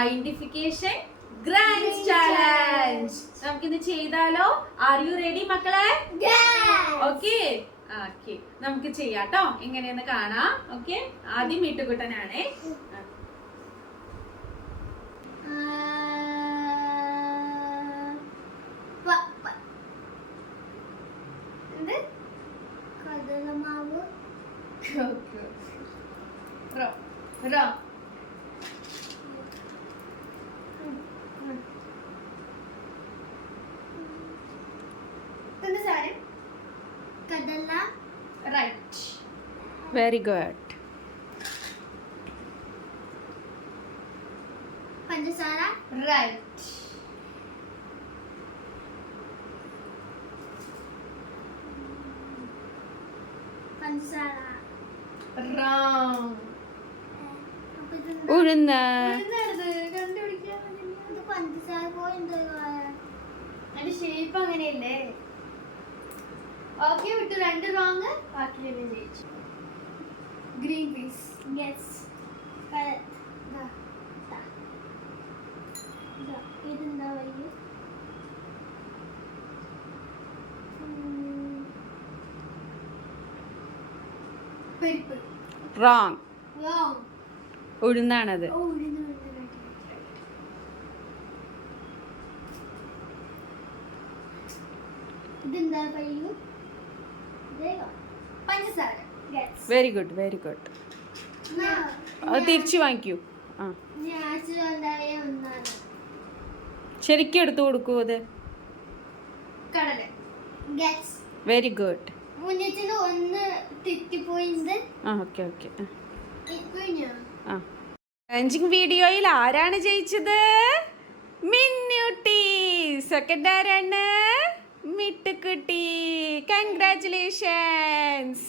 Identification grand challenge. നമുക്കിത് ചെയ്താലോ? Are you ready മക്കളെ? ഓക്കെ ഓക്കെ, നമുക്ക് ചെയ്യാട്ടോ. എങ്ങനെയെന്ന് കാണാം. ഓക്കെ, ആദ്യം മീട്ടുകുട്ടനാണേ. Right. Very good. Pandasara. Right. Pandasara. Wrong. ഉഴുന്ന്. ഇത് പഞ്ചസാര പോയെന്തോ അതിന്റെ ഷേപ്പ് അങ്ങനെയല്ലേ? ഓക്കെ, വിട്ടു. 2 റോങ്, ബാക്കി ജയിച്ചു. Green peas. യെസ്. ഇതെന്താ വയ്യ? പരിപ്പ്. Wrong. Wrong. ഉഴുന്നാണത്. ഇതെന്താ വയ്യ? പഞ്ചസാര. Very good, very good. അത് തിരിച്ചു വാങ്ങിക്കൂ. ആ, ശരിക്കും എടുത്തു കൊടുക്കൂ അത്. കടല. Very good. മുന്നേറ്റിന് ഒന്ന് തെറ്റിപ്പോയിണ്ട്. ആ, ഓക്കെ ഓക്കെ. ആ, ആ ചാലഞ്ചിങ് വീഡിയോയിൽ ആരാണ് ജയിച്ചത്? മിന്നൂട്ടി. സെക്കൻഡ് ആരാണ്? മിട്ടുക്കുട്ടി. കൺഗ്രാറ്റുലേഷൻസ്.